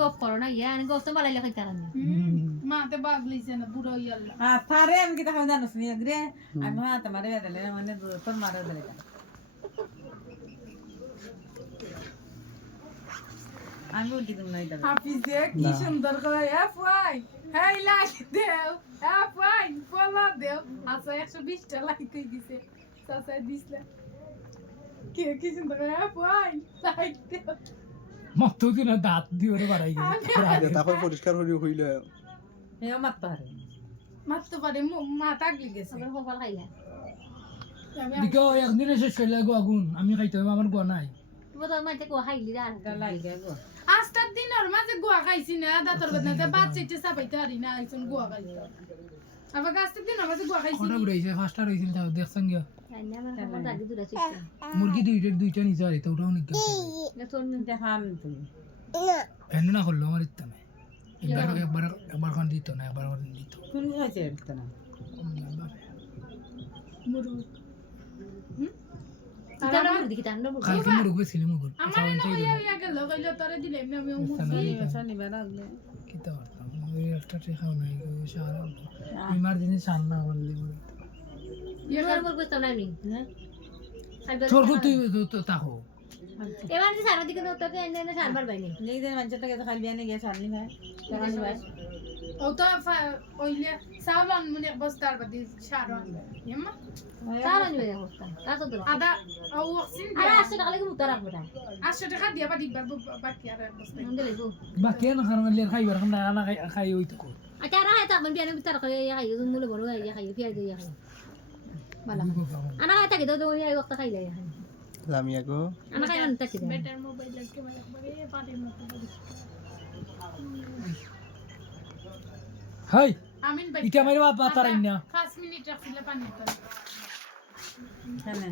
গপ করো না ইয়া গপ তো বালাইলে খাইতে রান্না মাতে বাগলিছে না বুড়ো ইয়াল্লা থারে আমি কি তাহলে জানোস নি গরে আমি হাতে মারে বেদলে মানে তোর মারে বেদলে আমি উল্টি দিম না এটা হাফিজ দে কি সুন্দর করে এফআই হেই লাইক দেও এফআই ফলো দেও আচ্ছা 120 টা লাইক কই দিছে চাচা দিছলা কি সুন্দর করে এফআই লাইক দেও মত দিন দাঁত দিয়ে ওরে বাড়াই গেল তারপর পরিষ্কার হইল এ মাত পারে মারতে পারে মাথা গলি গেছে সবার কপাল খাইলা দিকে একদিন এসে চলে গো আগুন আমি খাইতে হবে আমার গো নাই বড় মাইতে কো খাইলি রা লাগে গো আজটার দিনের মাঝে গোয়া খাইছি না দাঁতর বেদনাতে বাচ্চাইতে চাপাইতে হারি না আইছন গোয়া খাইছি আবার আজটার দিনের মাঝে গোয়া খাইছি ওটা উড়াইছে ফার্স্টটা রইছিল তাও দেখছেন গিয়া রান্না আমার খবর দাদি দুরা চিপ মুরগি দুইটা নিচে আর এটা ওটাও নিকে না তোর দেখাম তুমি এনে না করলো আমার ইচ্ছা নাই একবার খান দিত না একবার দিত কোন খাইছে এটা না মুরুগ তারা মুরগি কি তান্ডব কালকে মুরগ বেছিল মুরগ আমার না হইয়া গেল কইলো তোরে দিলে আমি মুরগি শনিবার আসলে কিতা করতাম ওই একটা খাও নাই সারা বিমার জিনিস সান্না বললি ইয়া মুরগি তো নাই নি তোর তুই তো তাকো এবার যে সারা দিকে তো এনে এনে সারবার বাইনি নেই দেন মানুষটা কে খালি বিয়ানে গিয়ে সারলি ভাই কেমন ভাই ও তো ওইলে সাবান মনে বস্তার বাদি সারন ইয়ামা সারা নিবে অবস্থা তা তো দরকার আদা ও ওয়াক্সিন আরে আসছে টাকা লাগি মুতা রাখবো না 800 টাকা দিয়া বাদি বাকি আর বস্তা মন্দে লাগবো বাকি না খান লে খাইবার খান না খাই ওই তো আচ্ছা আর হাতে আপন বিয়ানে বিতার করে ইয়া খাই মুলে বড় ইয়া খাই পিয়া দিয়া খাই বালা আনা হাতে কি তো ইয়া ওক্তা খাইলে ইয়া খাই লামিয়া গো আনা খাই আনতা কি বেটার মোবাইল কে মানে একবারে পাটির মতো হাই আমিন ভাই ইটা মারি বাপ তারাই না 5 মিনিট রাখলে পানি তো কেন